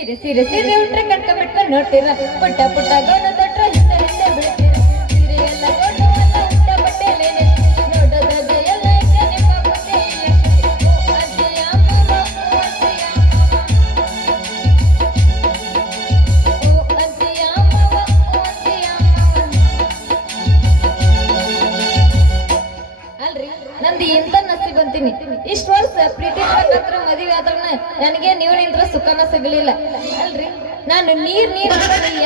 ಸೀರೆ ಸೀರೆ ಸೀರೆ ಉಟ್ರೆ ಕಟ್ಕ ಬಿಟ್ಕೊಂಡು ನೋಡ್ತೀರ ಪುಟ್ಟ ಪುಟ್ಟ ಗೌನ ತೊಟ್ರ ಹಿಂದೆ ಹಿಂದೆ ಬೀಳ್ತೀರ ಸೀರೆ ಎಲ್ಲ ಗೌನ ಉಟ್ಟ ಬಟ್ಟೆಲೇನೆ ನೋಡೋದಾಗ ಎಲ್ಲ ಐತೆ ನಿಮ್ಮ ಬುದ್ಧಿ ಇಲ್ಲ ಅಜ್ಜಿಯ ಮಾವ ಓ ಅಜ್ಜಿಯ ಮಾವ ಓ ಅಜ್ಜಿಯ ಮಾವ ಅಲ್ರಿ ನಂದು ಇಂತ ನಸಿಬ್ ಅಂತೀನಿ ಇಷ್ಟ ವರ್ಷ ಪ್ರೀತಿ ಮಾಡಕತ್ರ ಮದುವೆ ಆದ್ರ ನನಗೆ ನೀವು ನಿಂತ್ರ ಸುಖನ ಸಿಗಲಿಲ್ಲ ಅಲ್ರಿ ನಾನು ನೀರ್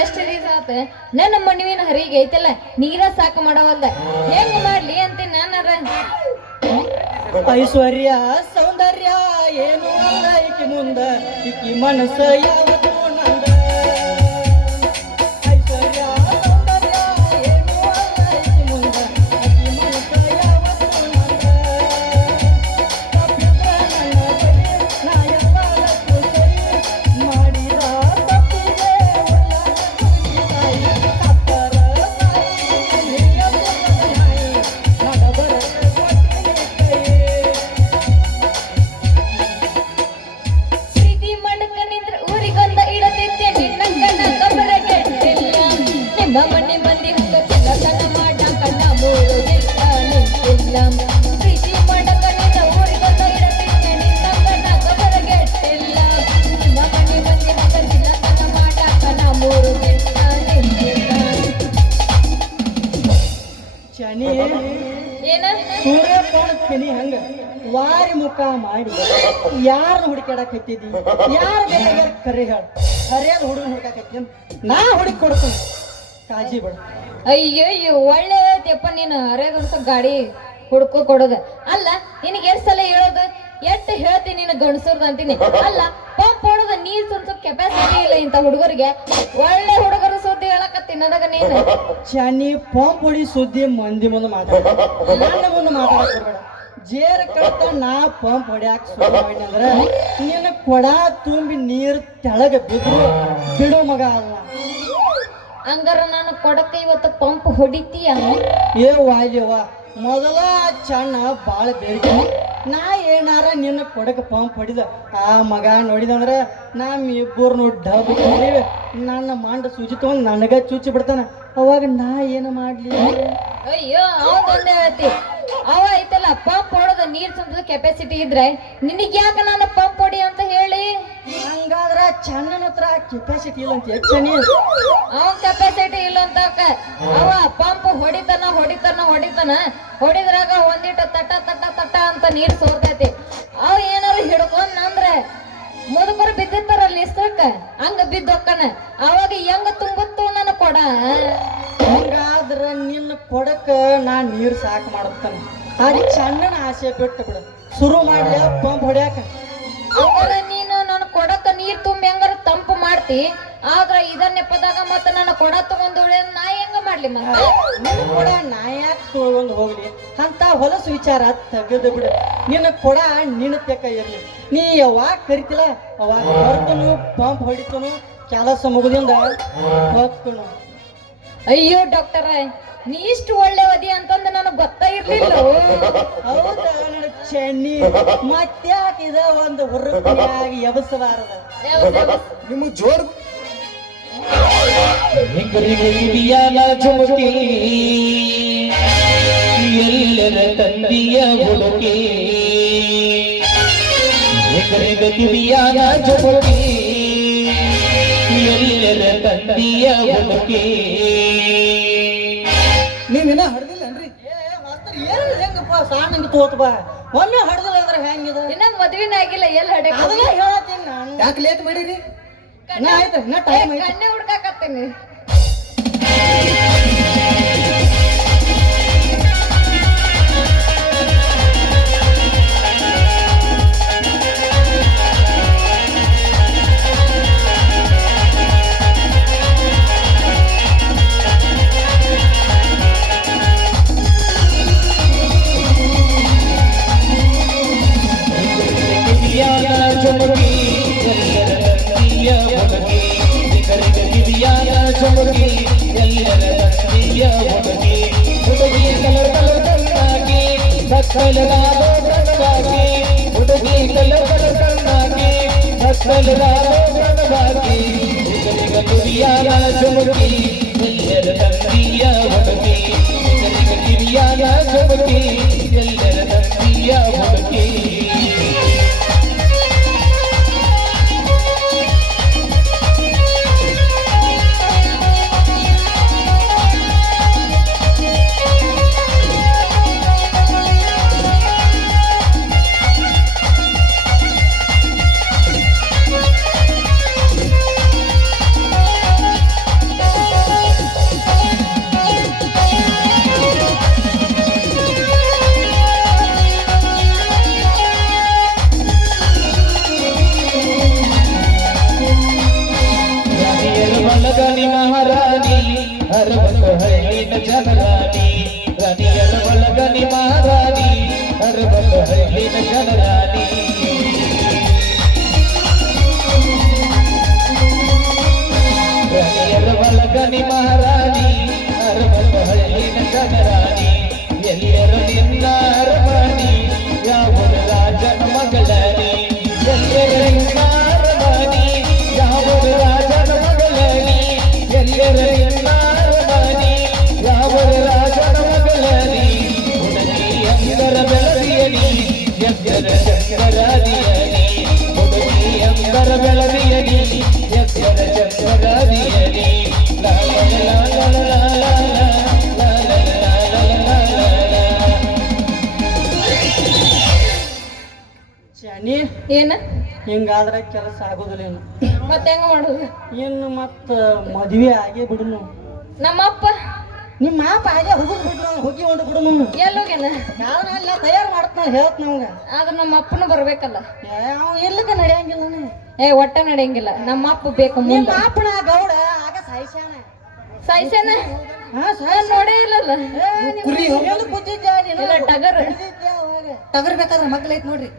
ಎಷ್ಟು ದಿವಸ ಆತ ನನ್ನ ಮಣ್ಣಿನ ಹರಿಗೆ ಐತಲ್ಲ ನೀರ ಸಾಕು ಮಾಡವಲ್ದ ಹೆಂಗ್ ಮಾಡ್ಲಿ ಅಂತೀನಿ ನಾನಾರ ಐಶ್ವರ್ಯ ಸೌಂದರ್ಯ ಏನು ಅಲ್ಲ ಈಕಿ ಮುಂದ ಈಕಿ ಮನಸ್ಸ ಯಾವತ್ತೂ ನಂದ ಐಶ್ವರ್ಯ ಸೌಂದರ್ಯ ಏನು ಅಲ್ಲ ಈಕಿ ಮುಂದ ಈಕಿ ಮನಸ್ಸ ಯಾವತ್ತೂ ನಂದ ತಪ್ಪಿದ್ರ ನನ್ನ ಬಳಿ ನಾ ಯಾವಾಗಲೂ ಸರಿ ಮಾಡಿದ ತಪ್ಪಿಗೆ ತಾಯಿ ಕಪ್ಪರ ತಾಯಿ ನಾಯಿ ನಡಬರ ಪ್ರೀತಿ ಮಾಡಕ ನಿಂತ್ರ ಊರಿಗೊಂದ ಇಡದಿದ್ದೆ ನಿನ್ನ ಕಣ್ಣ ಕಬರಗೆ ಇಲ್ಲ ನಿಮ್ಮ ಮನೆ ಮಂದಿ ಹುಡುಕಿಲ್ಲ ತನ ಮಾಡಕ ಮೂರು ದಿಕ್ಕ ನಿಂತಿಲ್ಲ ಪ್ರೀತಿ ಮಾಡಕ ನಿನ್ನ ಊರಿಗೊಂದ ಇಡದಿದ್ದೆ ನಿನ್ನ ಕಣ್ಣ ಕಬರಗೆ ಇಲ್ಲ ನಿಮ್ಮ ಮನೆ ಮಂದಿ ಹುಡುಕಿಲ್ಲ ತನ ಮಾಡಕ ಮೂರು ದಿಕ್ಕ ನಿಂತಿಲ್ಲ ಶನಿ ಏನ ಸೂರ್ಯಪಾನ ಶನಿ ಹಂಗ ವಾರಿ ಮುಖ ಮಾಡಿ ಯಾರನ್ನ ಹುಡುಕಾಡಕ್ ಹತ್ತಿದ್ದಿ ಯಾರ ಬೇಕಾಗ್ಯಾರ ಕರೆ ಹೇಳ ಹರಿಯಾದ ಹುಡುಗ ಹುಡುಕಾಕತ್ತಿ ನಾ ಹುಡುಕಿ ಕೊಡ್ತೀನಿ ಕಾಜಿ ಬೇಡ ಅಯ್ಯೋ ಒಳ್ಳೆ ಹೇಳ್ತಿಯಪ್ಪ ನೀನು ಅರೆಗನ್ಸ ಗಾಡಿ ಹುಡ್ಕೋ ಕೊಡೋದು ಅಲ್ಲ ನಿನಗೆ ಎಷ್ಟು ಸಲ ಹೇಳೋದು ಎಷ್ಟು ಹೇಳ್ತೀನಿ ನೀನು ಗಂಡಸರ್ದು ಅಂತೀನಿ ಅಲ್ಲ ಪಂಪ್ ಹೊಡೋದು ನೀರ್ ತುಂಬ ಕೆಪಾಸಿಟಿ ಇಲ್ಲ ಇಂಥ ಹುಡುಗರಿಗೆ ಒಳ್ಳೆ ಹುಡುಗರು ಸುದ್ದಿ ಹೇಳಕತ್ತೀನಿ ನನಗ ನೀನು ಶನಿ ಪಂಪ್ ಹೊಡಿ ಸುದ್ದಿ ಮಂದಿ ಮುಂದೆ ಮಾತಾಡ ನನ್ನ ಮುಂದೆ ಮಾತಾಡಕ್ ಬರ್ಬೇಡ ಜೇರ ಕಟ್ಟ ನಾ ಪಂಪ್ ಹೊಡ್ಯಾಕ ಶುರು ಮಾಡಿ ಅಂದ್ರೆ ನಿನ್ನ ಕೊಡ ತುಂಬಿ ನೀರು ತೆಳಗ ಬಿದ್ರು ಬಿಡು ಮಗ ಅಲ್ಲ ಹಂಗಾರ ನಾನು ಕೊಡಕ್ಕೆ ಇವತ್ತು ಪಂಪ್ ಹೊಡಿತೀಯ ಏ ವಾಯ್ಲಿವ ಮೊದಲ ಚಣ್ಣ ಭಾಳ ಬೇಡಿಕೆ ನಾ ಏನಾರ ನಿನ್ನ ಕೊಡಕ ಪಂಪ್ ಹೊಡಿದ ಆ ಮಗ ನೋಡಿದಂದ್ರೆ ನಮ್ಮಿಬ್ಬರು ಡಬ್ ಹೊಡಿವೆ ನನ್ನ ಮಂಡ ಸೂಚಿ ತಗೊಂಡು ನನಗ ಚುಚ್ಚಿ ಬಿಡ್ತಾನ ಅವಾಗ ನಾ ಏನು ಮಾಡ್ಲಿ ಅಯ್ಯೋ ಅವನೊಂದೇ ಹೇಳ್ತಿ ಅವ ಐತಲ್ಲ ಪಂಪ್ ಹೊಡೋದು ನೀರ್ ತುಂಬದ ಕೆಪಾಸಿಟಿ ಇದ್ರೆ ನಿನಗೆ ಯಾಕೆ ನಾನು ಪಂಪ್ ಹೊಡಿ ಅಂತ ಹೇಳಿ ಹಂಗಾದ್ರ ಚಣ್ಣನ ಹತ್ರ ಕೆಪಾಸಿಟಿ ಇಲ್ಲ ಅಂತ ಹೆಚ್ಚನಿ ಅವನ್ ಕೆಪಾಸಿಟಿ ಇಲ್ಲ ಅಂತ ಅವ ಪಂಪ್ ಹೊಡಿತಾನ ಹೊಡಿದ್ರಾಗ ಒಂದಿಟ್ಟು ತಟ ತಟ ತಟ ಅಂತ ನೀರ್ ಸೋರ್ತೈತಿ ಅವ ಏನಾರು ಹಿಡ್ಕೊಂಡ್ ಅಂದ್ರೆ ಮುದುಕರು ಬಿದ್ದಿರ್ತಾರಲ್ಲ ಇಷ್ಟಕ್ಕ ಹಂಗ ಬಿದ್ದೊಕ್ಕನ ಅವಾಗ ಹೆಂಗ ತುಂಬುತ್ತು ನನ್ನ ಕೊಡ ಹಂಗಾದ್ರ ನಿನ್ನ ಕೊಡಕ ನಾ ನೀರು ಸಾಕು ಮಾಡುತ್ತಾನೆ ಅದು ಚಣ್ಣನ ಆಸೆ ಬಿಟ್ಟು ಬಿಡು ಶುರು ಮಾಡ್ಲಿ ಪಂಪ್ ಹೊಡ್ಯಾಕ ಹಂಗಾರ ನೀನು ನನ್ನ ಕೊಡಕ ನೀರ್ ತುಂಬಿ ಹೆಂಗಾರ ತಂಪು ಮಾಡ್ತಿ ಆದ್ರ ಇದನ್ನ ನೆಪದಾಗ ಮತ್ತ ನನ್ನ ಕೊಡ ತಗೊಂಡು ನಾ ಹೆಂಗ ಮಾಡ್ಲಿ ಮತ್ತೆ ನಿನ್ನ ಕೊಡ ನಾ ಯಾಕೆ ತಗೊಂಡು ಹೋಗ್ಲಿ ಅಂತ ಹೊಲಸು ವಿಚಾರ ತೆಗೆದು ಬಿಡು ನಿನ್ನ ಕೊಡ ನಿನ್ನ ತೆಕ್ಕ ಇರ್ಲಿ ನೀ ಯಾವಾಗ ಕರಿತಿಲ್ಲ ಅವಾಗ ಬರ್ತನು ಪಂಪ್ ಹೊಡಿತನು ಕೆಲಸ ಮುಗಿದಿಂದ ಹೋಗ್ತನು ಅಯ್ಯೋ ಡಾಕ್ಟರ್ ನೀ ಇಷ್ಟು ಒಳ್ಳೆ ಓದಿ ಅಂತಂದು ನನಗೆ ಗೊತ್ತಾಗಿರ್ಲಿಲ್ಲ ಹೌದಾ ನನ್ನ ಚೆನ್ನಿ ಮತ್ತ್ಯಾಕಿದ ಒಂದು ಹುರುಪಿಯಾಗಿ ಎಬಸಬಾರದ ನಿಮ್ಮ ಜೋರ್ ಜುಮುಕಿ ಎಲ್ಲರ ತಂದಿಯ ಹುಡುಕಿ ಕಿವಿಯಾನ ಜುಮುಕಿ ಎಲ್ಲರ ತಂದಿಯ ಹುಡುಕಿ ನೀವಿನ ಹಡ್ದಿಲ್ಲನ್ರಿ ಏನು ಹೆಂಗಪ್ಪ ಸಾಣಂಗೆ ತೋತ್ ಬಾ ಒಮ್ಮೆ ಹಡ್ದಲ್ಲ ಅಂದ್ರೆ ಹೆಂಗಿದೆ ಇನ್ನ ಮದ್ವಿನ ಆಗಿಲ್ಲ ಎಲ್ಲಿ ಹಡೆ ಅದೆಲ್ಲ ಹೇಳತ್ತೀನಿ ನಾನು ಯಾಕೆ ಲೇಟ್ ಮಾಡಿರಿ ನಾ ಆಯ್ತು ನಾ ಟೈಮ್ ಐತಿ ಕಣ್ಣೆ ಹುಡ್ಕಾಕತ್ತೀನಿ ಹುಡುಗಿ ಬಾಕಿ ನಿಗರಿಗ ಕಿವಿಯಾನ ಜುಮುಕಿ ಎಲ್ಲರ ತಂದಿಯ ಹುಡುಗಿ ನಿಗರಿಗ ಕಿವಿಯಾನ ಜುಮುಕಿ ಎಲ್ಲರ ತಂದಿಯ ಹುಡುಗಿ ಗಣಿ ಮಹಾರಾಣಿ ಅರವತ್ತು ಹಳ್ಳಿನ ಜನರಾಣಿ ರಾಣಿಯರ ಒಳಗನಿ ಮಹಾರಾಣಿ ಅರವತ್ತು ಹಳ್ಳಿನ ಜನರಾಣಿ ರಾಣಿಯರ ಒಳಗನಿ ಮಹಾರಾಣಿ ಅರವತ್ತು ಹಳ್ಳಿನ ಜನರಾಣಿ ಎಲ್ಲರೂ ನಿನ್ನ ಅರಮಣಿ ಯಾವ ರಾಜನ ಮಗಳನಿ ಎಲ್ಲರೂ ನಿನ್ನ ಅರಮಣಿ ಯಾವ ರಾಜನ ಮಗಳನಿ ಎಲ್ಲರ ಎಲ್ಲಾರಮಣಿ ಯಾವ ರಾಜನ ಮಗಳನಿ ಹುಡುಗಿ ಅಂದರ ಬೆಳದಿಯನಿ ಎದ್ದರ ಚಂದರಾದಿಯನಿ ಹುಡುಗಿ ಅಂದರ ಬೆಳದಿಯನಿ ಎದ್ದರ ಚಂದರಾದಿಯನಿ ಲಾ ಲಾ ಲಾ ಲಾ ಲಾ ಲಾ ಲಾ ಲಾ ಲಾ ಲಾ ಲಾ. ಶಾನಿ ಏನ ಹಿಂಗಾದ್ರೆ ಕೆಲಸ ಆಗೋದಿಲ್ಲೇನು ಮತ್ತೆ ಹೆಂಗ ಮಾಡೋದು? ಇನ್ನು ಮತ್ತ ಮದ್ವೆ ಆಗೇ ಬಿಡುನು ನಮ್ಮಪ್ಪ ನಿಮ್ಮ ಮಾಪ ಹಾಗೆ ಹೋಗುದು ಬಿಡ್ರು ಹೋಗಿ ಹೊಂಡು ಬಿಡುನು ಎಲ್ಲೋಗ್ಯಾನ? ಯಾವನೆಲ್ಲ ತಯಾರು ಮಾಡ್ತಾನ ಹೇಳ್ತ ನಮ್ಗ ಆದ್ರ ನಮ್ಮ ಅಪ್ಪನು ಬರ್ಬೇಕಲ್ಲ. ಅವ ಎಲ್ಲಕ್ಕ ನಡೆಯಂಗಿಲ್ಲ ಒಟ್ಟ ನಡೆಯಂಗಿಲ್ಲ. ನಮ್ಮ ಅಪ್ಪ ಬೇಕು ನಿಮ್ಮ ಮುಂದೆ. ಮಾಪನ ಗೌಡ ಆಗ ಸಾಯಿಸ್ಯಾನ ಸಾಯ್ಸೇನ ಹಾ ನೋಡೇ ಇಲ್ಲಲ್ಲ. ಕುರಿ ಎಲ್ಲಿ ಕೂತಿದ್ದೆ ನೀನು? ಇಲ್ಲ ಟಗರ್ ಹಿಡಿದಿದ್ದೆ ಅವಾಗ. ಟಗರ್ ಬೇಕಾದ್ರೆ ಮಗ್ಲೈತ್ ನೋಡ್ರಿ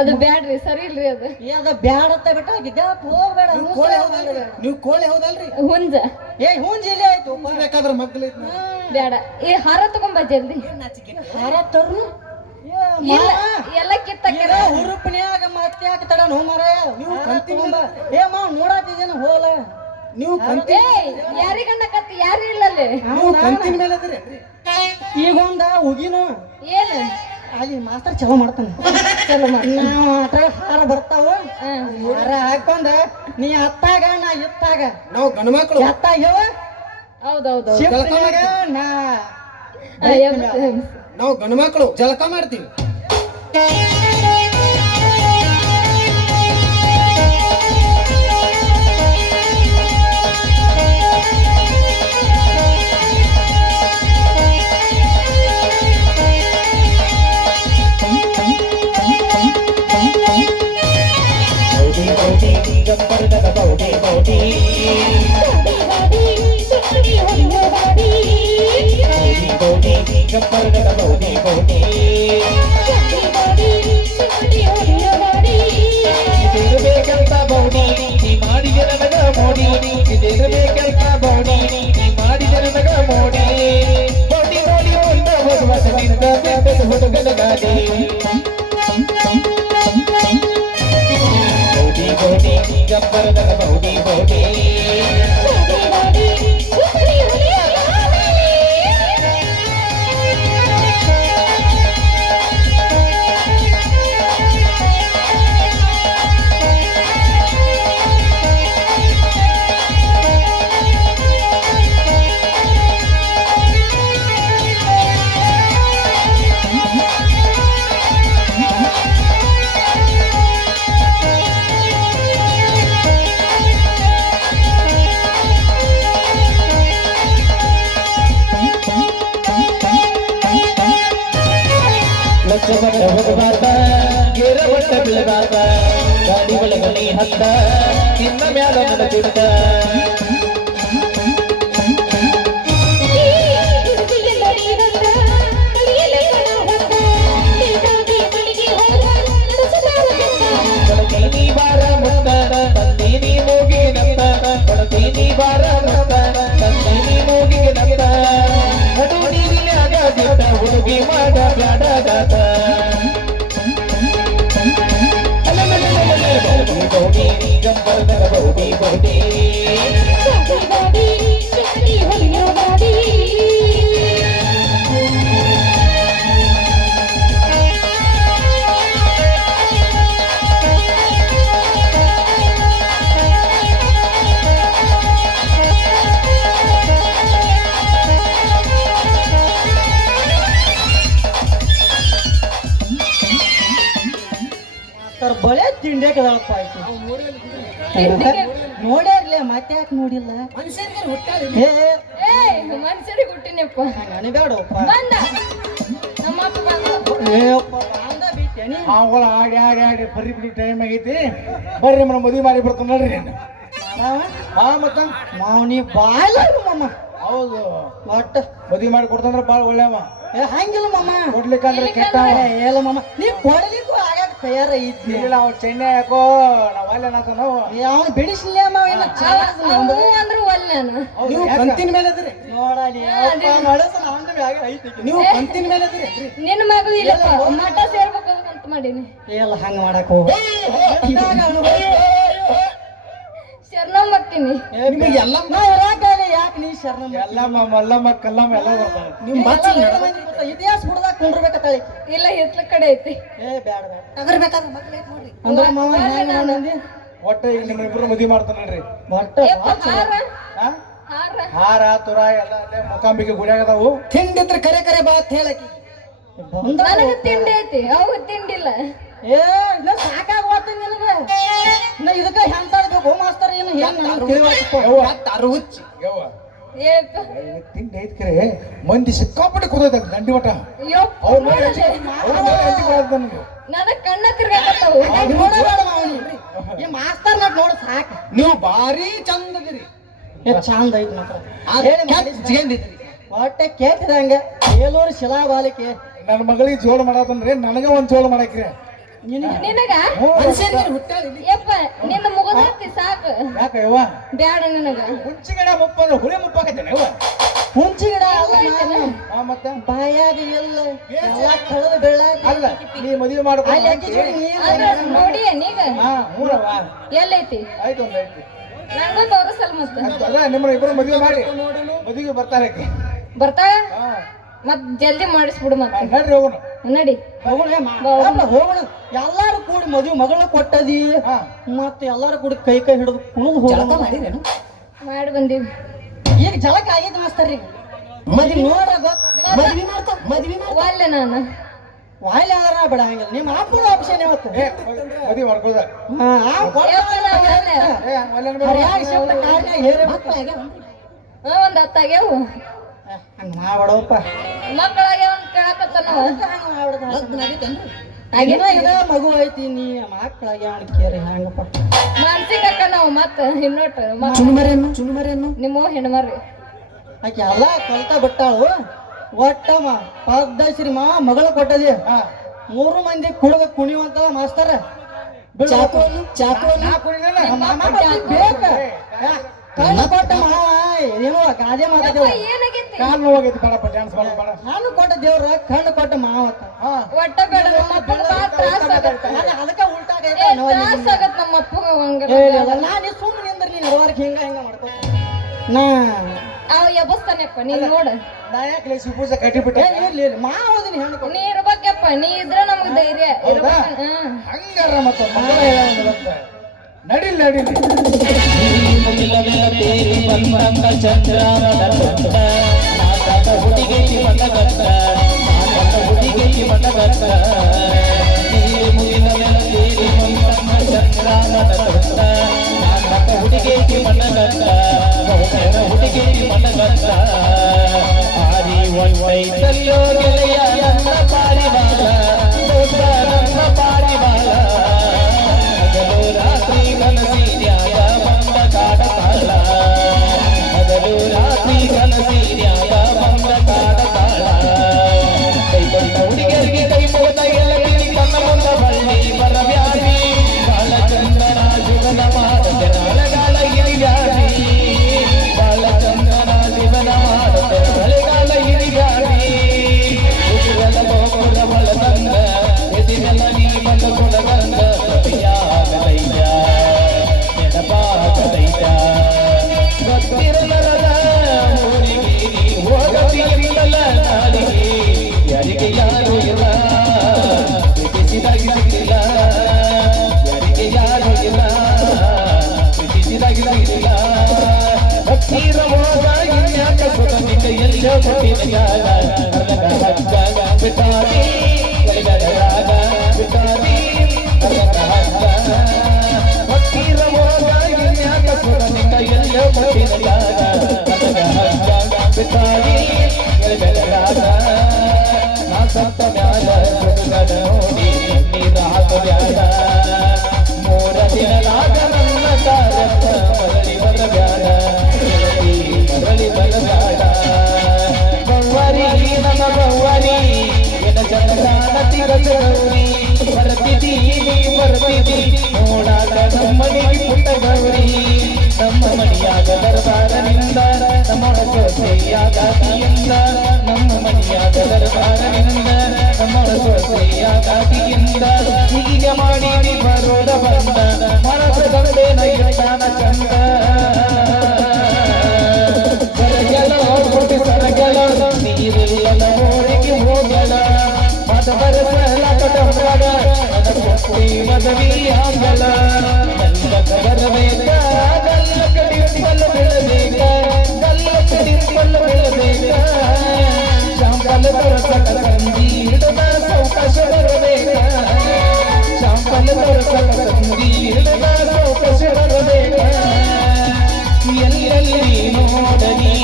ಅದು ಬ್ಯಾಡ್ರಿ, ಸರಿ ಇಲ್ರಿ ಅದು. ಅದ ಬ್ಯಾಡ ಅಂತ ಬಿಟ್ಟಾಗಿದ್ದ ಹೋಗ್ಬೇಡ ನೀವು ಕೋಳಿ ಹೌದಲ್ರಿ ಹುಂಜ ಏ ಹೂನ್ ಜಿಲ್ಲೆ ಆಯ್ತು ಬೇಕಾದ್ರ ಮಗ್ಲೈತ್ ಬ್ಯಾಡ. ಈ ಹಾರ ತಗೊಂಬ ಜಲ್ದಿ. ಹಾರ ತರ್ನು ಇಲ್ಲ ಎಲ್ಲ ಕಿತ್ತಾಕ್ಯಾರ. ಹುರುಪಿನ್ಯಾಗ ಮತ್ತೆ ಯಾಕೆ ತಡ ನೋ ಮರ ನೀವು ಏ ಮಾವ್ ನೋಡಾತಿದ್ದೇನ ಹೋಲ ನೀವು ಯಾರಿಗನ್ನಕತ್ತಿ ಯಾರು ಇಲ್ಲಲ್ಲಿ. ಕಂತಿನ ಮೇಲೆ ಅದ್ರಿ ಈಗೊಂದ ಹುಗಿನು ಏನು ಅಲ್ಲಿ ಮಾಸ್ತರ್ ಚಲೋ ಮಾಡ್ತಾನೆ ಚಲೋ ಮಾಡಿ. ನಾವು ಅದ್ರಾಗ ಹಾರ ಬರ್ತಾವ ಹಾರ ಹಾಕೊಂಡ ನೀ ಅತ್ತಾಗ ನಾ ಇತ್ತಾಗ ನಾವು ಗಣಮಕ್ಳು ಎತ್ತಾಗ ಹೇವ ಹೌದೌದು. ಶಿಫ್ಟ್ನ್ಯಾಗ ನಾ ನಾವು ಗಣಮಕ್ಳು ಜಳಕ ಮಾಡ್ತೀವಿ. ಗಪ್ಪರದ ಬೌಡಿ ಬೌಡಿ ಬೌಡಿ ಗಪ್ಪರದ ಬೌಡಿ ಬೌಡಿ ಇದಿರಬೇಕಂತ ಬೌಡಿ ನೀ ಮಾಡಿದ ನನಗ ಮೋಡಿ ಇದಿರಬೇಕಂತ ಬೌಡಿ ನೀ ಮಾಡಿದ ನನಗ ಮೋಡಿ ಬೌಡಿ ನೋಡಿ ಮುಂದ ಬರುವಸನಿಂದ ಬೆಟ್ಟದ ಹುಡುಗನ ಗಾಡಿ ಬೌಡಿ ಬೌಡಿ ಗಪ್ಪರದ ಬೌಡಿ ಬೌಡಿ ಲಕ್ಷವಟ್ಟ ಹೋಗಬಾರ್ದ ಗೇರವಟ್ಟ ಬೀಳಬಾರ್ದ ಗಾಡಿ ಒಳಗನಿ ಹತ್ತ ನಿನ್ನ ಮ್ಯಾಲ ಮನ ಚಿತ್ತ ಕೊಡತೀನಿ ಬಾರ ಮುತ್ತ ತಂದೀನಿ ಮೂಗಿಗೆ ನತ್ತ ಕೊಡತೀನಿ ಬಾರ ಮುತ್ತ ತಂದೀನಿ ಮೂಗಿಗೆ ನತ್ತ ನಡು ನೀರಿನ್ಯಾಗ ಬಿಟ್ಟ ಹುಡುಗಿ ಮಾಡ ಬ್ಯಾಡಗಾತ ಬೌಡಿ ಗಂಬರದಾಗ ಬೌಡಿ ಬೌಡಿ ಗಾಡಿ ಗಾಡಿ ಶಕ್ತಿ ಹೊಲಿಯೋ ಗಾಡಿ ಮಾಸ್ತರ್ ಬಳೆ ತಿಂಡ್ಯಾಕದಳಪ್ಪ ಆಯ್ತು ನೋಡ್ಯಾರ್ಲೆ ಮತ್ತೆ ಯಾಕೆ ನೋಡಿಲ್ಲ ಮನುಷ್ಯರಿಗೆ ಹುಟ್ಟಾರ ಏ ಮನುಷ್ಯರಿಗೆ ಹುಟ್ಟಿನಪ್ಪ ನನಬೇಡಪ್ಪ ಬಂದ ನಮ್ಮ ಅಪ್ಪ ಬಂದ ಏಪ್ಪ ಬಾಂಧ ಬಿಟ್ಟೇನಿ ಅವಳ ಆಡಿ ಆಡಿ ಆಡಿ ಬರ್ರಿ ಬಿಡಿ ಟೈಮ್ ಆಗೈತಿ ಬರ್ರಿ ನಮ್ಮ ಮದುವೆ ಮಾಡಿ ಬಿಡ್ತಾನ ನೋಡ್ರಿ ನೀನು. ಮಾವ ಹಾ ಮತ್ತ ಮಾವನಿ ಬಾಯ್ಲ ಮಮ್ಮ ಹೌದು ಒಟ್ಟ ಮದುವೆ ಮಾಡಿ ಕೊಡ್ತಂದ್ರ ಬಾಳ ಒಳ್ಳೆವ ಏ ಹಂಗಿಲ್ಲ ಮಮ್ಮ ಕೊಡ್ಲಿಕ್ಕಂದ್ರೆ ಕೆಟ್ಟವ ಏಲ ಮಮ್ಮ ನೀ ಕೊಡಲಿಕ್ಕೂ ಆಗಾಕ ತಯಾರ ಐತಿ ಇಲ್ಲ ಅವ್ರು ಚೆನ್ನೈ ಯಾಕೋ ನಾವ್ ಅಲ್ಲೇ ನಾವು ಅವನು ಬಿಡಿಸ್ಲಿಲ್ಲ ಮಾವ ಏನ ಅವು ಅಂದ್ರು ಒಲ್ಲ ನಾನು ನೀವು ಕಂತಿನ ಮೇಲೆ ಅದ್ರಿ ನೋಡಲಿ ನಡೆಸ ಅವನ ಮ್ಯಾಗ ಐತಿ ನೀವು ಕಂತಿನ ಮೇಲೆ ಅದ್ರಿ ನಿನ್ನ ಮಗು ಇಲ್ಲಪ್ಪ ಮಠ ಸೇರ್ಬೇಕು ಅಂತ ಮಾಡೀನಿ ಏಲ್ಲ ಹಂಗ ಮಾಡಕ್ ಹೋಗ ಶರಣಮ್ ಬರ್ತೀನಿ ನಿಮಗೆ ಎಲ್ಲ ಯಾಕೆ ನೀ ಶರಣ ಎಲ್ಲಮ್ಮ ಮಲ್ಲಮ್ಮ ಕಲ್ಲಮ್ಮ ಎಲ್ಲ ಬರ್ತಾವೆ ನಿಮ್ ಬಚ್ಚ ಇತಿಹಾಸ ಹುಡ್ದಾಗ ಕುಂಡ್ರಬೇಕತ್ತಾಳಿ ಇಲ್ಲ ಎತ್ಲ ಕಡೆ ಐತಿ ಏ ಬ್ಯಾಡ ಬ್ಯಾಡ ಅಂದ್ರೆ ಮಾವ ಹ್ಯಾಂಗ ಮಾಡಂದಿ ಒಟ್ಟ ಈಗ ನಿಮ್ಮ ಇಬ್ರು ಮದುವೆ ಮಾಡ್ತಾನ ನೋಡ್ರಿ ಒಟ್ಟ ಯಪ್ಪ ಹಾರ ಹಾ? ಹಾರ ಹಾರ ತುರ ಎಲ್ಲ ಅಲ್ಲೇ ಮುಖಾಂಬಿಕೆ ಗುಡಿಯಾಗದಾವು ತಿಂಡಿದ್ರ ಕರೆ ಕರೆ ಬಾ ಅಂತ ಹೇಳಕಿ ನನಗ ತಿಂಡಿ ಐತಿ ಅವು ತಿಂಡಿಲ್ಲ ಏ ಇನ್ನ ಸಾಕಾಗ್ವಾತ ನಿನಗೆ ಇನ್ನ ಇದಕ್ಕ ಹೆಂತಾರ ಬೇಕು ಮಾಸ್ತರ್ ಏನು ಹೆಂಗ್ ನನಗೆ ತಿಳಿವಾತಪ್ಪ ಅರುಚ್ ಯವ್ವ ಏಪ್ಪ ಇದು ತಿಂಡಿ ಐತ್ ಕರೆ ಮಂದಿ ಸಿಕ್ಕಾಪಟ್ಟೆ ಕುದೈತೆ ದಂಡಿ ಮಠ ಯಪ್ಪ ಅವ್ರ ಮೇಲೆ ಹಂಚಿ ಬರೋದು ನನಗೆ ನನಗ ಕಣ್ಣ ತಿರ್ಗಾಕತ್ತಾವು ನೋಡಬೇಡ ಮಾವನಿ ಈ ಮಾಸ್ತರ್ ನಾಟ್ ನೋಡ ಸಾಕ ನೀವು ಭಾರಿ ಚಂದ ಅದಿರಿ ಏ ಚಂದ ಐತಿ ಮಾತ್ರ ಹೇಳಿ ಮಾಡಿ ಜೇಂದಿದ್ರಿ ಹೊಟ್ಟೆ ಕೇಳ್ತಿದಂಗ ಏಲೂರು ಶಿಲಾ ಬಾಲಿಕೆ ನನ್ನ ಮಗಳಿಗೆ ಜೋಳ ಮಾಡತ್ತಂದ್ರೆ ನನಗೆ ಒಂದ್ ಜೋಳ ಮಾಡಕ್ರಿ ನಿನಗೆ ನಿನಗ ಮನುಷ್ಯರಿಗೆ ಹುಟ್ಟಾರ ಯಪ್ಪ ನಿನ್ನ ಮುಗದೈತಿ ಸಾಕು ಯಾಕ ಯವ್ವ ಬ್ಯಾಡ ನನಗ ಹುಂಚಿಗಡ ಮುಪ್ಪಂದ್ರೆ ಹುಳಿ ಮುಪ್ಪಾಕತ್ತೇನೆ ಯವ್ವ ಹುಂಚಿ ಗಿಡ ಅಲ್ಲ ಮಾವ. ಹಾ ಮತ್ತೆ ಬಾಯಾಗ ಎಲ್ಲ ಎಲ್ಲ ಕಳೆದು ಬೆಳ್ಳಾಗ ಅಲ್ಲ ನೀ ಮದುವೆ ಮಾಡ್ಕೊ ಅಲ್ಲಿ ಅಕ್ಕಿ ಜೋಡಿ ನೀರ್ ಅದ್ರ ನೋಡಿ ನೀಗ ಹಾ ಮೂರವ್ವ ಎಲ್ಲೈತಿ ಆಯ್ತು ಒಂದ್ ಐತಿ ನಂಗೂ ತೋರಿಸಲ್ ಮತ್ತ ಅಲ್ಲ ನಿಮ್ಮನ್ನ ಇಬ್ರು ಮದುವೆ ಮಾಡಿ ಮದುವೆಗೆ ಬರ್ತಾರೆ ಆಕಿ. ಬರ್ತಾಳ ಹಾ ಮತ್ ಜಲ್ದಿ ಮಾಡಿಸ್ಬಿಡು ಮತ್ತ ನಡ್ರಿ ಹೋಗೋಣ ನಡಿ ಹೋಗೋಣ ಎಲ್ಲಾರು ಕೂಡಿ ಮದುವೆ ಮಗಳನ್ನ ಕೊಟ್ಟದಿ ಹಾ ಮತ್ತೆ ಎಲ್ಲಾರು ಕೂಡಿ ಕೈ ಕೈ ಹಿಡಿದು ಕುಣಿದು ಹೋಗೋಣ ಮಾಡಿರೇನು ಮಾಡಿ ಬಂದೀವಿ ಈಗ ಜಲಕ ಆಗೈತಿ ಮಾಸ್ತರ್ರಿ ಮದ್ವಿ ನೋಡ ಮದ್ವಿ ಮಾಡ್ಕೊ ಮದ್ವಿ ಒಲ್ಲೆ ನಾನು ವಾಯ್ಲೆ ಆದ್ರ ಬೇಡ ಹಂಗಿಲ್ಲ ನಿಮ್ಮ ಅಪ್ಪನ ಆಪ್ಷನ್ ಯಾವತ್ತು ಏ ಮದುವೆ ಮಾಡ್ಕೋದ ಹಾ ಆ ಕೊಟ್ಟ ಯಪ್ಪ ನಾ ಒಲ್ಲೆ. ಏ ಒಳ್ಳೆ ಹರ್ಯಾಗ ಶಬ್ದ ಕಾರ್ನ್ಯಾಗ ಹೇರೇ ಒಂದ್ ಹತ್ತಾಗ್ಯಾವು ಹಂಗ ಮಾಡ್ಬೇಡವಪ್ಪ ಮಕ್ಕಳಾಗ್ಯಾವ ಅಂತ ಕೇಳಕತ್ತಾನವ ಆಗಿನ ಇದ ಮಗು ಐತಿ ನೀ ಮಕ್ಕಳಾಗಿ ಅವ್ನ ಕೇರಿ ಹಂಗಪ್ಪ ಮಾನಸಿಕ ನಾವು ಮತ್ತ ಇನ್ನೊಟ್ಟು ಚುನುಮರೆಯನ್ನು ನಿಮ್ಮ ಹೆಣ್ಮರ್ರಿ ಆಕೆ ಎಲ್ಲ ಕಲ್ತಾ ಬಿಟ್ಟಾಳು ಒಟ್ಟಮ್ಮ ಪದ್ದಶ್ರೀ ಮಾವ ಮಗಳು ಕೊಟ್ಟದಿ ಹಾ ಮೂರು ಮಂದಿ ಕುಡ್ದ ಕುಣಿಯುವಂತ ಮಾಸ್ತರ ನಾ ಕುಡಿದಲ್ಲ ಕಣ್ಣು ಕೊಟ್ಟ ಮಾವ ಏನೋ ಗಾದೆ ಮಾತಾಡ್ತೇವ ಏನಾಗೈತಿ ಕಾಲ್ ನೋವಾಗೈತಿ ಬೇಡಪ್ಪ ಡ್ಯಾನ್ಸ್ ಮಾಡ ಬೇಡ ನಾನು ಕೊಟ್ಟ ದೇವ್ರ ಕಣ್ಣು ಕೊಟ್ಟ ಮಾವತ್ತ ಹಾ ಒಟ್ಟ ಬೇಡ ನಮ್ಮ ಅಪ್ಪಗ ಬಾಳ ತ್ರಾಸ ಆಗತ್ತ ಅದಕ್ಕೆ ಉಲ್ಟಾ ತ್ರಾಸ ಆಗತ್ತ ನಮ್ಮ ಅಪ್ಪಗ ಹಂಗ ಹೇಳಿಲ್ಲ ನಾನು ಸುಮ್ಮನೆ ನಿಂದ್ರ ನೀ ನಡವಾರಕ್ಕೆ ಹಿಂಗ ಹಿಂಗ ಮಾಡ್ಕೊ ನಾ ಅವ ಎಬಸ್ತಾನೆಪ್ಪ ನೀನ್ ನೋಡ ನಾ ಯಾಕೆ ಶಿವಪೂಜೆ ಕಟ್ಟಿಬಿಟ್ಟೆ ಇರ್ಲಿ ಮಾವದಿನ ಹೆಣ್ಣು ಕೊಟ್ಟು ನೀ ಇರ್ಬೇಕಪ್ಪ ನೀ ಇದ್ರ ನಮಗ್ ಧೈರ್ಯ ಇರ್ಬೇಕ ಹಂಗಾರ ಮತ್ತೆ ಮಗಳ ಹೇಳೋದು ಗೊತ್ತಾ? ನಡಿಲ್ ನಡಿಲ್ ಹತ್ತಿರ ಹೋದ ಇನ್ಯಾಕ ಸುಖನಿ ಕೈಯಲ್ಲ ಕೊಟ್ಟಿನ ಜಾಗ ಅರ್ಧಗ ಹಗ್ಗ ಬಿಟ್ಟಾರಿ ಎಲೆಗಡರಾಗ ಬಿಟ್ಟಾರಿ ಅರ್ಧಗ ಹಗ್ಗ ಹತ್ತಿರ ಹೋದ ಇನ್ಯಾಕ ಸುಖನಿ ಕೈಯಲ್ಲ ಕೊಟ್ಟಿನ ಜಾಗ ಅರ್ಧಗ ಹಗ್ಗ ಬಿಟ್ಟಾರಿ ಎಲೆಗಡರಾಗ ನಾ ಸತ್ತ ಮ್ಯಾಲ ಸುಡುಗಡ ನೋಡಿ ನೀರ ಹಾಕಬ್ಯಾಡ ಮೂರ ದಿನಲಾಗ ನನ್ನ ತಾರಕ್ಕ ಮರಳಿ ಬರಬ್ಯಾಡ ಮರಳಿ ಬರಬ್ಯಾಡ ಬವ್ವರಿ ನನ್ನ ಬವ್ವರಿ ಎನ ಜನಗಾನತಿ ಗೌರಿ ಬರ್ತಿದಿ ನೋಡಾಕ ನಮ್ಮನಿಗೆ ಪುಟ್ಟ ಗೌರಿ ನಮ್ಮ ಮಣಿಯಾಗ ದರ್ಬಾರನಿಂದ ನಮ್ಮ ಸೊಸೆಯಾಗಾತಿಯಿಂದ ನಮ್ಮ ಮಣಿಯಾಗ ದರ್ಬಾರನಿಂದ ನಮ್ಮ ಸೊಸೆಯಾಗಾತಿಯಿಂದ ಹೀಗೆ ಮಾಡಿ ಬರೋದ ಬಂದ ಮನಸ್ಸದಂದೇನ ಇರ್ತಾನ ಚಂದ ಸರಗಲ ನೀರಿಲ್ಲದ ಓರಿಗೆ ಹೋಗಲ ಮತ ಬರಸಲ ಕಟಂಬಡ ಮದವಿ ಆಗಲ ಗಲ್ಲಕ ಬರಬೇಕ ಗಲ್ಲಕ ಡಿಂಪಲ್ ಬೆಳಬೇಕ ಗಲ್ಲಕ ಡಿಂಪಲ್ ಬೆಳಬೇಕ ಶಾಂಪಲ್ ತೋರಸಕ ಸಂಧಿ ಹಿಡದ ಸೌಕಾಶ ಬರಬೇಕ ಶಾಂಪಲ್ ತೋರಸಕ ಸಂಧಿ ಹಿಡದ ಸೌಕಾಶ ಬರಬೇಕ ಎಲ್ಲೆಲ್ಲಿ ನೋಡಲಿ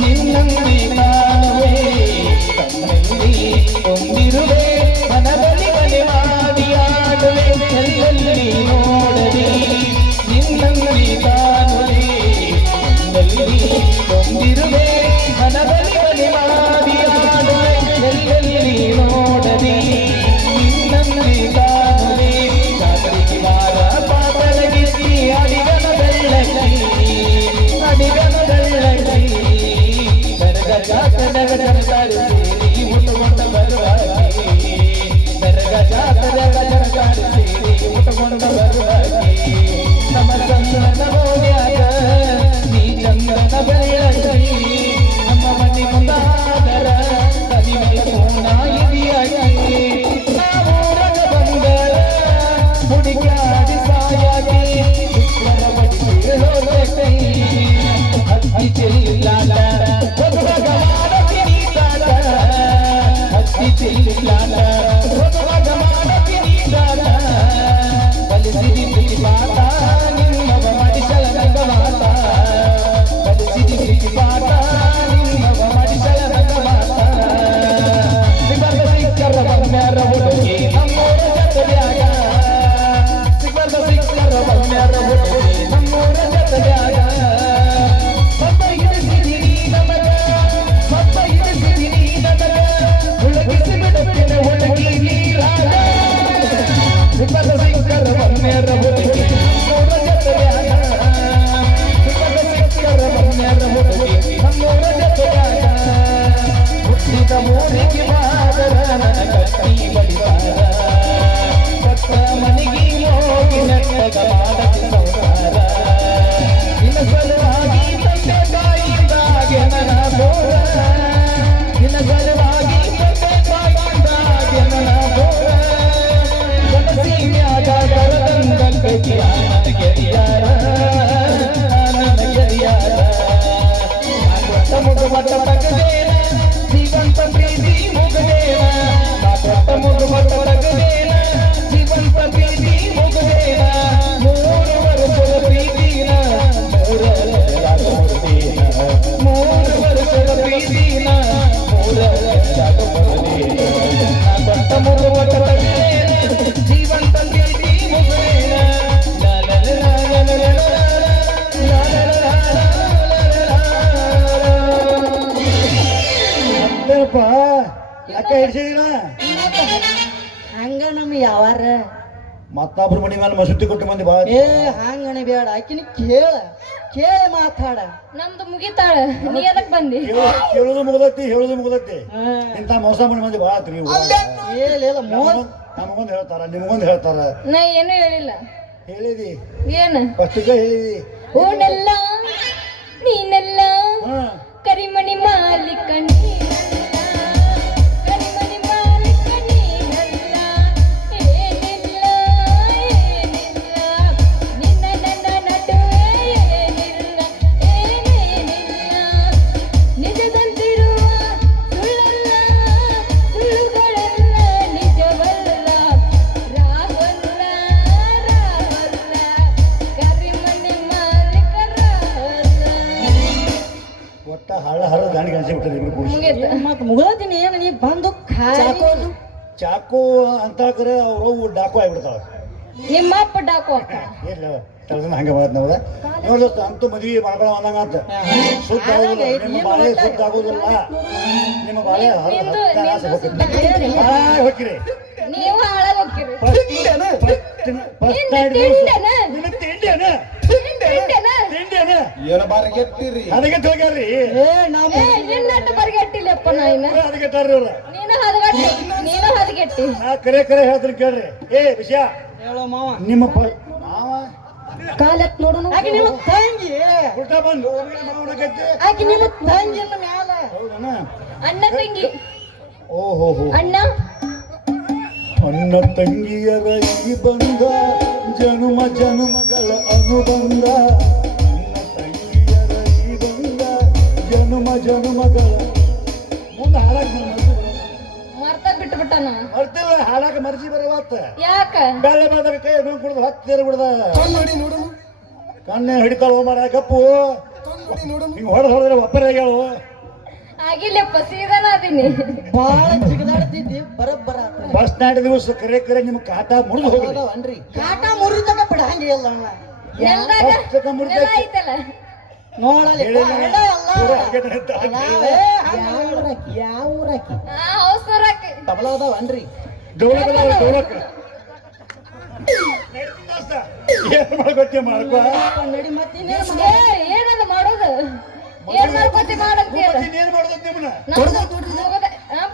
ನಿನ್ನಂದಿ ಕಾಣುವೆ ಕಣ್ಣಲ್ಲಿ ಹೊಂದಿರುವೆ ಮನದಲ್ಲಿ ಮನೆ ಮಾಡಿ ಆಡುವೆ ಎಲ್ಲೆಲ್ಲಿ ನೋಡಲಿ ನಿನ್ನಂದಿ ಕಾಣುವೆ ಕಣ್ಣಲ್ಲಿ ಹೊಂದಿರುವೆ ಮನದಲ್ಲಿ ಮನೆ ಮಾಡಿ ಆಡುವೆ ಎಲ್ಲೆಲ್ಲಿ ನೋಡಲಿ ನಿನ್ನಂದಿ ಕಾಣುವೆ ಜಾತ್ರೆಗೆ ಬಾರ ಪಾಪಲಗಿಸಿ ಅಡಿಗನ ಬೆಳ್ಳಕ್ಕಿ ಅಡಿಗನ ಬೆಳ್ಳಕ್ಕಿ ನರಗ ಜಾತನಗ ಜನಕಾರಿ ಸೇರಿ ಮುಟ್ಟುಕೊಂಡ ಬರುವಾಗಿ ನರಗ ಜಾತನಗ ಜನಕಾರಿ ಸೇರಿ ಮುಟ್ಟುಕೊಂಡ ಬರುವಾಗಿ ನಮ್ಮ ಚಂದನ ಮೋಡ್ಯಾಗ ನೀ ಚಂದನ ಬೆಳ್ಳಕ್ಕಿ ನಮ್ಮ ಮನೆ ಮುಂದಾದರ ತನಿ ಮೇಲೋಣ ಇದೆಯಾಗಿ ನಾವೂರಗ ಬಂದರ ಹುಡುಗಾಡಿ ಸಾಯಾಗಿ ಶುಕ್ರರ ಬಡಿಸಿ ಹೋಗೈ ಹತ್ತಿ ಚೆಲ್ಲಿಲಾಟ ಹೊಸವಾಗ ಮಾಡತೀನಿ ತಾಟ ಹತ್ತಿ ಚೆಲ್ಲಿಲಾಟ ಹೊಸವಾಗ ಮಾಡತೀನಿ ತಾಟ ಕಲಿಸಿದಿ ಪ್ರೀತಿಪಾಠ ನಿನ್ನವ ಮಾಡಿಸಲ ರಂಗವಾಟ ಕಲಿಸಿದಿ ಪ್ರೀತಿಪಾಠ ನಿನ್ನವ ಮಾಡಿಸಲ ರಂಗವಾಟ ಸಿಬ್ಬರ್ದ ಸಿಕ್ಕರ ಬಂಗಾರ ಹುಡುಗಿ ನಮ್ಮೂರ ಜೊತೆಯಾಗ ಸಿಬ್ಬರ್ದ ಸಿಕ್ಕರ ಬಂಗಾರ ಹುಡುಗಿ ನಮ್ಮೂರ ಜೊತೆಯಾಗ ಪಪ್ಪ ಇರಿಸಿದಿರಿ ನಮಗ ಪಪ್ಪ ಇರಿಸಿದಿರಿ ನಮಗ ಹುಡುಗಿಸಿ ಬಿಡುತ್ತೇನೆ ಹುಡುಗಿ ನೀರಾಗ ಸಿಬ್ಬರ್ದ ಸಿಕ್ಕರ ಬಂಗಾರ ಹುಡುಗಿ ನಮ್ಮೂರ ಜೊತೆಯಾಗ ಸಿಬ್ಬರ್ದ ಸಿಕ್ಕರ ಬಂಗಾರ ಹುಡುಗಿ ನಮ್ಮೂರ ಜೊತೆಯಾಗ ಹುಟ್ಟಿದ ಮೂರಿಗೆ ಮಾದರ ನನ್ನ ಕಟ್ಟಿ ಬಡಿದಾರ ಕೊಟ್ಟ ಮನೆಗೆ ಹೋಗಿ ನೆಟ್ಟಗ ಮಾಡಕ್ಕೆ ಸಂಸಾರ ನಿನ್ನ ಸಲುವಾಗಿ ತಂದೆ ತಾಯಿಯಿಂದಾಗೆ ನನ್ನ ಬೋರ ನಿನ್ನ ಸಲುವಾಗಿ ತಂದೆ ತಾಯಿಯಿಂದಾಗೆ ನನ್ನ ಬೋರ ಜನಸೀಮ್ಯಾಗ ಬರದಂಗಲ್ ಬೇಕಿಯ ನನ್ನ ಗೆರಿಯಾರ ನನ್ನ ಗೆರಿಯಾರ ಕೊಟ್ಟ ಮುಗ ಮಟ್ಟ ತಗದೇನ ಜೀವಂತ ಪ್ರೀತಿ ಮುಗದೇನ ಕೊಟ್ಟ ಮುಗ ಮಟ್ಟ ತಗದೇನ ಜೀವಂತ ಪ್ರೀತಿ ಮುಗದೇನ 3 ವರ್ಷದ ಪ್ರೀತಿನ 3 ವರ್ಷದ ಪ್ರೀತಿನ 3 ವರ್ಷದ ಮುಗದೇನ ಕೊಟ್ಟ ಮುಗ ಮಟ್ಟ ತಗದೇನ ಜೀವಂತ ಪ್ರೀತಿ ಮುಗದೇನ ಮತ್ತೇನಪ್ಪ ಲೆಕ್ಕ ಹಿಡ್ಸಿದಿನ ಹಂಗ ನಮ್ಮ ಯಾವಾರ ಮತ್ತೊಬ್ರ ಮನಿ ಮೇಲೆ ಮಸೂತಿ ಕೊಟ್ಟು ಮಂದಿ ಬಾಳ ಏ ಹಂಗಣ ಬೇಡ ಆಕಿನ ಕೇಳ ಮಾತಾಡ ನಮ್ದು ಮುಗಿತಾಳ ನೀ ಎದಕ್ ಬಂದಿ ಕೇಳುದು ಮುಗ್ದೈತಿ ಇಂತ ಮೋಸ ಮಾಡಿ ಮಂದಿ ಬಾಳ ಆತ್ರಿ ಏನಿಲ್ಲ ನಮಗೊಂದು ಹೇಳ್ತಾರ ನಿಮಗೊಂದು ಹೇಳ್ತಾರ ನಾ ಏನು ಹೇಳಿಲ್ಲ ಹೇಳಿದಿ ಏನ ಫಸ್ಟಿಗೆ ಹೇಳಿದಿ ಓನೆಲ್ಲ ನೀನೆಲ್ಲ ಹಾ ಕರಿಮಣಿ ಮಾಲಿಕ ನೀನಲ್ಲ ಕರಿಮಣಿ ಮಾಲಿಕ ನೀನಲ್ಲ ಏನಿಲ್ಲ ಏನಿಲ್ಲ ನಿನ್ನ ನನ್ನ ನಡುವೆ ಏನಿಲ್ಲ ಏನೇ ಮುಗೀತು ಮತ್ ಮುಗದಿನ ಏನು ನೀ ಬಂದು ಚಾಕು ಅಂತಾಕ್ರೆ ಅವ್ರು ಡಾಕು ಆಗ್ಬಿಡ್ತಾವ ನಿಮ್ಮ ಅಪ್ಪ ಡಾಕು ಅಕ್ಕ ಇಲ್ಲ ತಲೆನ ಹಂಗೆ ಮಾಡೋದು ನಾವು ನೋಡು ಅಂತೂ ಮದ್ವಿ ಮಾಡ್ಕೊಳ ಅಂದಂಗ ಅಂತ ಶುದ್ಧ ಆಗೋದಿಲ್ಲ ನಿಮ್ಮ ಬಾಳೆ ಶುದ್ಧ ಆಗೋದಿಲ್ಲ ನಿಮ್ಮ ಬಾಳೆ ಹೋಗ್ತೀರಿ ನೀವು ಹಾಳಾಗ ಹೋಗ್ತೀರಿ ಏನು ಬಾರಿ ಗೆಟ್ಟಿರಿ ಅದಕ್ಕೆ ಹೋಗ್ಯಾರ್ರಿ ನಿನ್ನಟ್ಟು ಬರಿಗೆಟ್ಟಿಲ್ಲಪ್ಪ ನಾಯಿನ ಅದಕ್ಕೆ ತಾರ್ರಿ ಅವ್ರ ನೀನು ಹದಗೆಟ್ಟಿ ನಾ ಕರೆ ಹೇಳ್ತೀನಿ ಕೇಳ್ರಿ ಏ ವಿಷಯ ಹೇಳೋ ಮಾವ ನಿಮ್ಮ ಮಾವ ಕಾಲತ್ ನೋಡೋಣ ಆಕೆ ನಿಮ್ಮ ತಂಗಿ ಉಲ್ಟಾ ಬಂದು ಮಾವನಕೈತಿ ಆಕೆ ನಿಮ್ಮ ತಂಗಿನ ಮ್ಯಾಲ ಹೌದನ ಅಣ್ಣ ತಂಗಿ ಓಹೋ ಅಣ್ಣ ಅಣ್ಣ ತಂಗಿಯರ ಈ ಬಂಧ ಜನುಮ ಜನುಮಗಳ ಅನುಬಂಧ ಅಣ್ಣ ತಂಗಿಯರ ಈ ಬಂಧ ಜನುಮ ಜನುಮಗಳ ಮುಂದೆ ಹಾಡಕ್ ಮರ್ತ ಬಿಟ್ಬಿಟ್ಟನ ಮರ್ತಿಲ್ಲ ಹಾಡಾಕ ಮರ್ಜಿ ಬರವತ್ತ ಯಾಕ ಬೆಳೆ ಬಂದಾಗ ಕೈ ಹಿಡ್ಕೊಂಡು ಕುಡ್ದು ಹತ್ತಿರ ಬಿಡ್ದ ಕಣ್ಣೆ ಹಿಡಿತಾಳ ಮಾರ ಕಪ್ಪು ಹಿಂಗ ಹೊಡೆದ್ರೆ ಒಬ್ಬರೇ ಹೇಳು ಆಗಿಲ್ಲಪ್ಪ ಸೀದನ ಅದೀನಿ ಬಾಳ ಜಿಗದಾಡ್ತಿದ್ದಿ ಬರಬ್ಬರ ಬಸ್ ಸ್ಟ್ಯಾಂಡ್ ದಿವಸ ಕರೆ ನಿಮ್ ಕಾಟ ಮುರಿದು ಹೋಗ್ರಿ ಕಾಟ ಮುರಿತಕ ಬಿಡ ಹಂಗೆ ಇಲ್ಲ ಅಣ್ಣ ನೆಲ್ದಾಗ ಪುಸ್ತಕ ಮುರಿದ ನೆಲ ಐತಲ್ಲ ನೋಡಲಿ ಯಾವ ಊರಾಕಿ ಅವಸರಕ್ಕೆ ತಬಲ ಅದಾವನ್ರಿ ಡೋಲಕ್ ಏನ್ ಮಾಡ್ಕೊತೀಯ ಮಾಡ್ಕೋ ನಡಿ ಮತ್ತೆ ಏನದ ಮಾಡೋದು ಏನ್ ಮಾಡ್ಕೊತಿ ಮಾಡಂತೀರ ಏನ್ ಮಾಡೋದು ನಿಮ್ಮನ್ನ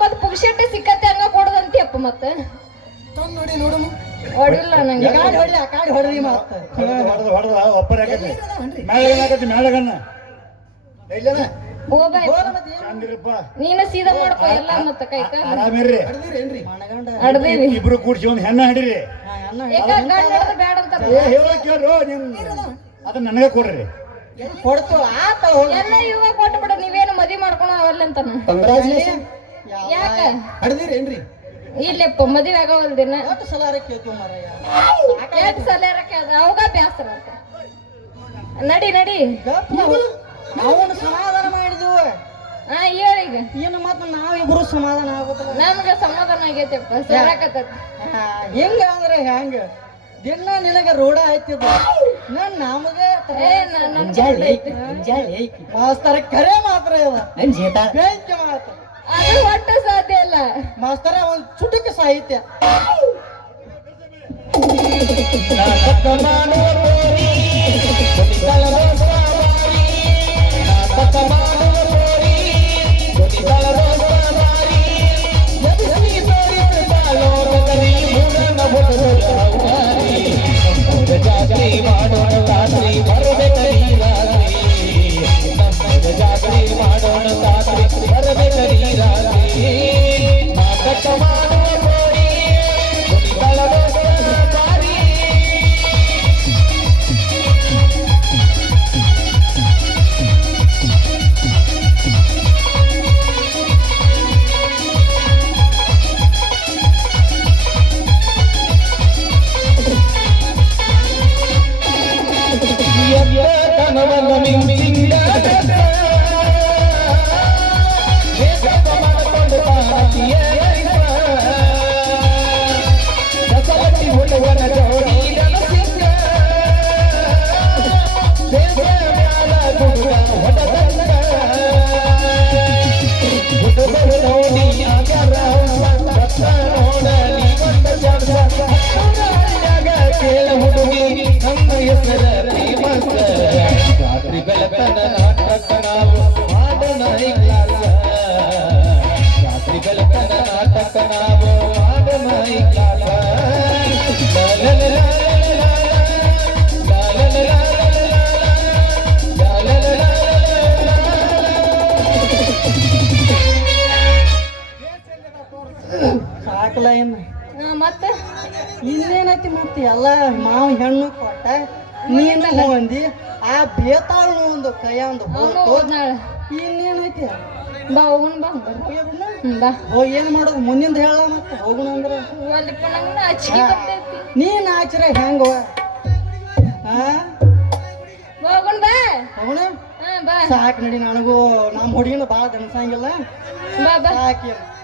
ಮತ್ ಪುಗ್ಶೆಟ್ಟಿ ಸಿಕ್ಕತ್ತೆ ಹಂಗ ಕೊಡದಂತೀಯಪ್ಪ ಮತ್ತೆ ಹೊಡಿಲ್ಲ ನಂಗೆ ಕಾಡಿ ಹೊಡೆದಿ ಮಾತ ಹೊಡೆದ ಒಬ್ಬರ ಯಾಕತಿ ಮೇಳಗನ್ನಾಕತಿ ಮೇಳಗನ್ನ ಇಲ್ಲನ ಹೋಗ್ಬಾಯ್ ಚಂದಿರಪ್ಪ ನೀನು ಸೀದಾ ಮಾಡ್ಕೊ ಎಲ್ಲ ಮತ್ತ ಕೈ ಕಾಲ ಆರಾಮಿರ್ರಿ ಅಡ್ದೇವಿ ಇಬ್ರು ಕೂಡ್ಸಿ ಒಂದ್ ಹೆಣ್ಣ ಹಿಡೀರಿ ಈಗ ಗಂಡ ಹಿಡ್ದು ಬ್ಯಾಡ ಅಂತ ಏ ಹೇಳಕ್ ಕೇಳ್ರು ನಿಮ್ ಅದನ್ನ ನನಗೆ ಕೊಡ್ರಿ ಕೊಡ್ತು ಆತ ಎಲ್ಲ ಇವಾಗ ಕೊಟ್ಟು ಬಿಡ ನೀವೇನು ಮದ್ವಿ ಮಾಡ್ಕೊಳ ಅವಲ್ಲ ಅಂತಾನ ಯಾಕ ಹಡ್ದಿರೇನ್ರಿ ಇಲ್ಲಪ್ಪ ಮದ್ವೆ ಆಗವಲ್ದಿನ ಎಷ್ಟು ಸಲ ಕೇಳ್ತೀವಿ ಮಾರಯ್ಯ ಎಷ್ಟು ಸಲ ಅದ ಅವಾಗ ಬ್ಯಾಸರ ಅಂತ ನಡಿ ನಡಿ ನಾವು ಸಮಾಧಾನ ಮಾಡಿದ್ವು ಹಾ ಹೇಳೀಗ ಏನು ಮತ್ತ ನಾವಿಬ್ರು ಸಮಾಧಾನ ಆಗುತ್ತಲ್ಲ ನಮ್ಗ ಸಮಾಧಾನ ಆಗೈತಪ್ಪ ಸರಾಕತ್ತ ಹೆಂಗ ಅಂದ್ರೆ ಹೆಂಗ ದಿನ ನಿನಗೆ ರೂಢ ಆಯ್ತಿದ ನಮಗೆ ಮಾಸ್ತರ ಕರೆ ಮಾತ್ರ ಇಲ್ಲ ಬೆಂಕಿ ಮಾತ್ರ ಅದು ಒಟ್ಟು ಸಾಧ್ಯ ಇಲ್ಲ ಮಾಸ್ತರ ಒಂದ್ ಚುಟುಕ ಸಾಹಿತ್ಯ ನಾಟಕ ಮಾಡುವ ಪೋರಿ ಕುಣಿತಳದ ಸವಾರಿ ನಾಟಕ ಮಾಡುವ ಪೋರಿ ಕುಣಿತಳದ ಸವಾರಿ ಎದುರಿಗೆ ತೋರಿಸಿದಳೋ ನಗರಿ ಮೂಡನ ಬುಡದೌವಾರಿ ನಮ್ಮೂರ ಜಾತ್ರೆ ಮಾಡೋಣ ರಾತ್ರಿ ಬರಬೇಕರಿ ರಾತ್ರಿ ನಮ್ಮೂರ ಜಾತ್ರೆ ಮಾಡೋಣ ರಾತ್ರಿ ಬರಬೇಕರಿ ರಾತ್ರಿ ನಾಟಕ ಮಾಡುವ ಪೋರಿ ಕುಣಿತಳದ ಸವಾರಿ ತನವನ್ನ ಮಿಂಚಿಂದ ಮಾಡಿಕೊಂಡು ತಾರತಿಯ ದಸವತಿ ಹುಡುಗನ ಜೋಡಿ ನನಸಿಂಗ ಮ್ಯಾಲ ಹುಡುಗ ಹೊಡೆದಂಗ ಹುಡುಗರು ನೋಡಿ ಆಗ್ಯಾರ ಭತ್ತ ನೋಡಲಿ ಬಂದ ಚಾನ್ಸ ಕೇಳ ಹುಡುಗಿ ನಮ್ಮ ಹೆಸರ ಪ್ರೇಮಸ ರಾತ್ರಿ ಬೆಳಕನ ನಾಟಕ ನಾವು ಮಾಡೋಣ ಕ್ಲಾಸ ರಾತ್ರಿ ಬೆಳಕನ ನಾಟಕ ನಾವು ಮಾಡೋಣ ಕ್ಲಾಸ ಸಾಕಲ ಏನು ಮತ್ತೆ ಇನ್ನೇನೈತಿ ಮತ್ತೆ ಎಲ್ಲ ಮಾವು ಹೆಣ್ಣು ಕೊಟ್ಟ ನೀನು ಹೊಂದಿ ಆ ಬೇತಾಳು ಒಂದು ಕೈಯ ಒಂದು ಅವನು ಹೋದ್ನಾಳ ಇನ್ನೇನೈತಿ ಬಾ ಹೋಗುಣ ಬಾ ಬಾ ಹೋಗಿ ಏನ್ ಮಾಡೋದು ಮುಂದಿಂದ ಹೇಳ ಮತ್ತೆ ಹೋಗುಣ ಅಂದ್ರೆ ಒಲ್ಲಿಪ್ಪ ನಂಗೆ ಅಚ್ಚಿಗೆ ಬರ್ತೈತಿ ನೀನ್ ಆಚರ ಹೆಂಗವ ಹಾ ಹೋಗುಣ ಬಾ ಹೋಗುಣ ಹಾ ಬಾ ಸಾಕು ನಡಿ ನನಗೂ ನಮ್ಮ ಹುಡುಗಿನ ಭಾಳ ದನಸಂಗಿಲ್ಲ ಬಾಬಾ ಸಾಕೇನು